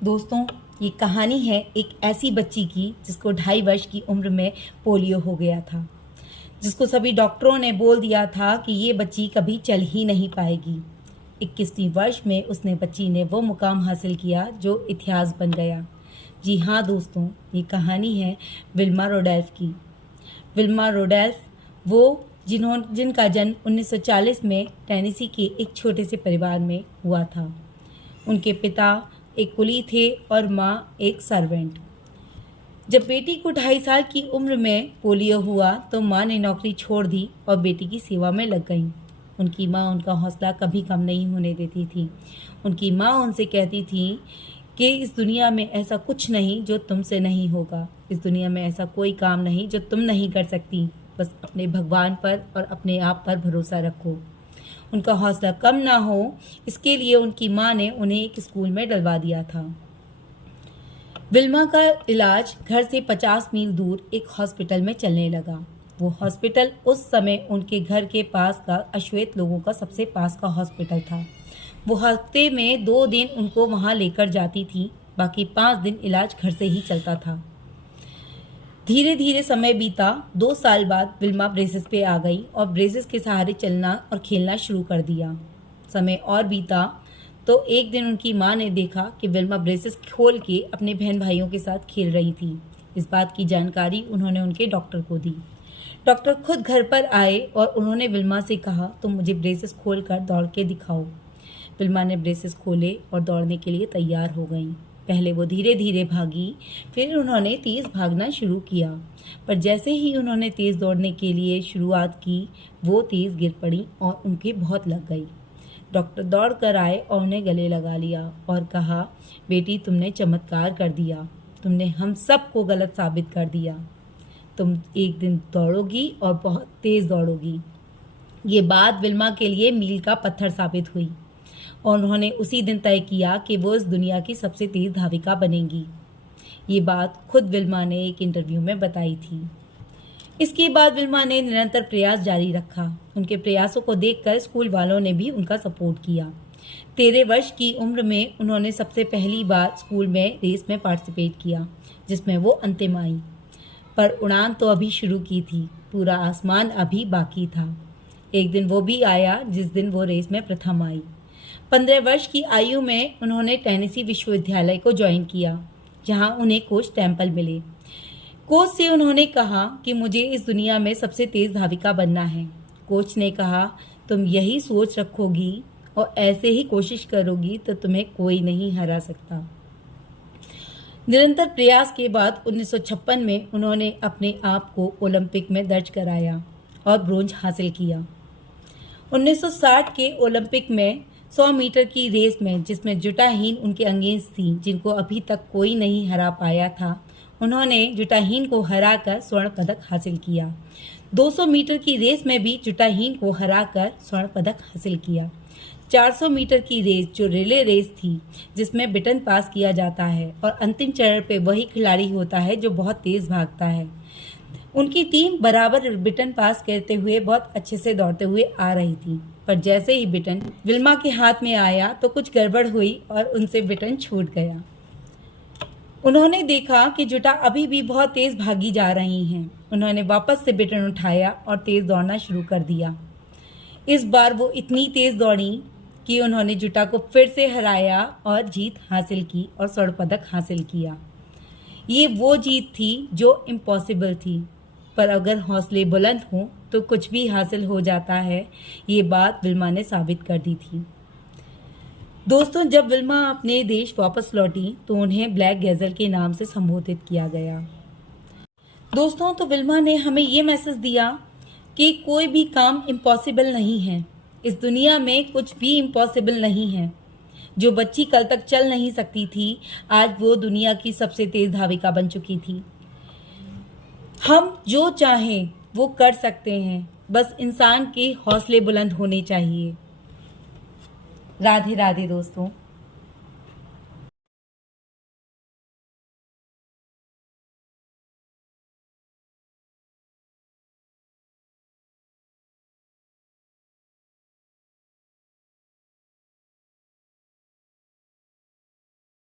दोस्तों, ये कहानी है एक ऐसी बच्ची की जिसको 2.5 वर्ष की उम्र में पोलियो हो गया था, जिसको सभी डॉक्टरों ने बोल दिया था कि ये बच्ची कभी चल ही नहीं पाएगी। 21वीं वर्ष में उसने बच्ची ने वो मुकाम हासिल किया जो इतिहास बन गया। जी हाँ दोस्तों, ये कहानी है विल्मा रोडोल्फ की। विल्मा रोडोल्फ वो जिनका जन्म 1940 में टेनेसी के एक छोटे से परिवार में हुआ था। उनके पिता एक कुली थे और माँ एक सर्वेंट। जब बेटी को 2.5 साल की उम्र में पोलियो हुआ तो माँ ने नौकरी छोड़ दी और बेटी की सेवा में लग गई। उनकी माँ उनका हौसला कभी कम नहीं होने देती थी। उनकी माँ उनसे कहती थी कि इस दुनिया में ऐसा कुछ नहीं जो तुमसे नहीं होगा। इस दुनिया में ऐसा कोई काम नहीं जो तुम नहीं कर सकती। बस अपने भगवान पर और अपने आप पर भरोसा रखो। उनका हौसला कम ना हो, इसके लिए उनकी माँ ने उन्हें एक स्कूल में डलवा दिया था। विल्मा का इलाज घर से 50 मील दूर एक हॉस्पिटल में चलने लगा। वो हॉस्पिटल उस समय उनके घर के पास का अश्वेत लोगों का सबसे पास का हॉस्पिटल था। वो हफ्ते में 2 दिन उनको वहाँ लेकर जाती थी, बाकी 5 दिन इलाज घर से ही चलता था। धीरे धीरे समय बीता। 2 साल बाद विल्मा ब्रेसेस पे आ गई और ब्रेसेस के सहारे चलना और खेलना शुरू कर दिया। समय और बीता तो एक दिन उनकी माँ ने देखा कि विल्मा ब्रेसेस खोल के अपने बहन भाइयों के साथ खेल रही थी। इस बात की जानकारी उन्होंने उनके डॉक्टर को दी। डॉक्टर खुद घर पर आए और उन्होंने विल्मा से कहा, तुम मुझे ब्रेसेस खोल कर दौड़ के दिखाओ। विल्मा ने ब्रेसेस खोले और दौड़ने के लिए तैयार हो गई। पहले वो धीरे धीरे भागी, फिर उन्होंने तेज़ भागना शुरू किया। पर जैसे ही उन्होंने तेज़ दौड़ने के लिए शुरुआत की, वो तेज़ गिर पड़ी और उनके बहुत लग गई। डॉक्टर दौड़ कर आए और उन्हें गले लगा लिया और कहा, बेटी तुमने चमत्कार कर दिया, तुमने हम सबको गलत साबित कर दिया। तुम एक दिन दौड़ोगी और बहुत तेज़ दौड़ोगी। ये बात विल्मा के लिए मील का पत्थर साबित हुई और उन्होंने उसी दिन तय किया कि वो इस दुनिया की सबसे तेज़ धाविका बनेंगी। ये बात खुद विल्मा ने एक इंटरव्यू में बताई थी। इसके बाद विल्मा ने निरंतर प्रयास जारी रखा। उनके प्रयासों को देखकर स्कूल वालों ने भी उनका सपोर्ट किया। 13 वर्ष की उम्र में उन्होंने सबसे पहली बार स्कूल में रेस में पार्टिसिपेट किया, जिसमें वो अंतिम आई। पर उड़ान तो अभी शुरू की थी, पूरा आसमान अभी बाकी था। एक दिन वो भी आया जिस दिन वो रेस में प्रथम आई। 15 वर्ष की आयु में उन्होंने टेनेसी विश्वविद्यालय को ज्वाइन किया, जहां उन्हें कोच टेम्पल मिले। कोच से उन्होंने कहा कि मुझे इस दुनिया में सबसे तेज़ धाविका बनना है। कोच ने कहा, तुम यही सोच रखोगी और ऐसे ही कोशिश करोगी तो तुम्हें कोई नहीं हरा सकता। निरंतर प्रयास के बाद 1956 में उन्होंने अपने आप को ओलंपिक में दर्ज कराया और ब्रोंज हासिल किया। 1960 के ओलंपिक में 100 मीटर की रेस में, जिसमें जुटाहीन उनके अगेंस्ट थी, जिनको अभी तक कोई नहीं हरा पाया था, उन्होंने जुटाहीन को हराकर स्वर्ण पदक हासिल किया। 200 मीटर की रेस में भी जुटाहीन को हराकर स्वर्ण पदक हासिल किया। 400 मीटर की रेस, जो रिले रेस थी, जिसमें बटन पास किया जाता है और अंतिम चरण पे वही खिलाड़ी होता है जो बहुत तेज़ भागता है, उनकी टीम बराबर बटन पास करते हुए बहुत अच्छे से दौड़ते हुए आ रही थी। पर जैसे ही बटन विल्मा के हाथ में आया तो कुछ गड़बड़ हुई और उनसे बटन छूट गया। उन्होंने देखा कि जुटा अभी भी बहुत तेज़ भागी जा रही हैं। उन्होंने वापस से बटन उठाया और तेज़ दौड़ना शुरू कर दिया। इस बार वो इतनी तेज़ दौड़ी कि उन्होंने जुटा को फिर से हराया और जीत हासिल की और स्वर्ण पदक हासिल किया। ये वो जीत थी जो इम्पॉसिबल थी, पर अगर हौसले बुलंद हों तो कुछ भी हासिल हो जाता है। ये बात विल्मा ने साबित कर दी थी। दोस्तों, जब विल्मा अपने देश वापस लौटी तो उन्हें ब्लैक गैजल के नाम से संबोधित किया गया। दोस्तों, तो विल्मा ने हमें ये मैसेज दिया कि कोई भी काम इम्पॉसिबल नहीं है। इस दुनिया में कुछ भी इम्पॉसिबल नहीं है। जो बच्ची कल तक चल नहीं सकती थी, आज वो दुनिया की सबसे तेज़ धाविका बन चुकी थी। हम जो चाहें वो कर सकते हैं, बस इंसान के हौसले बुलंद होने चाहिए। राधे राधे दोस्तों।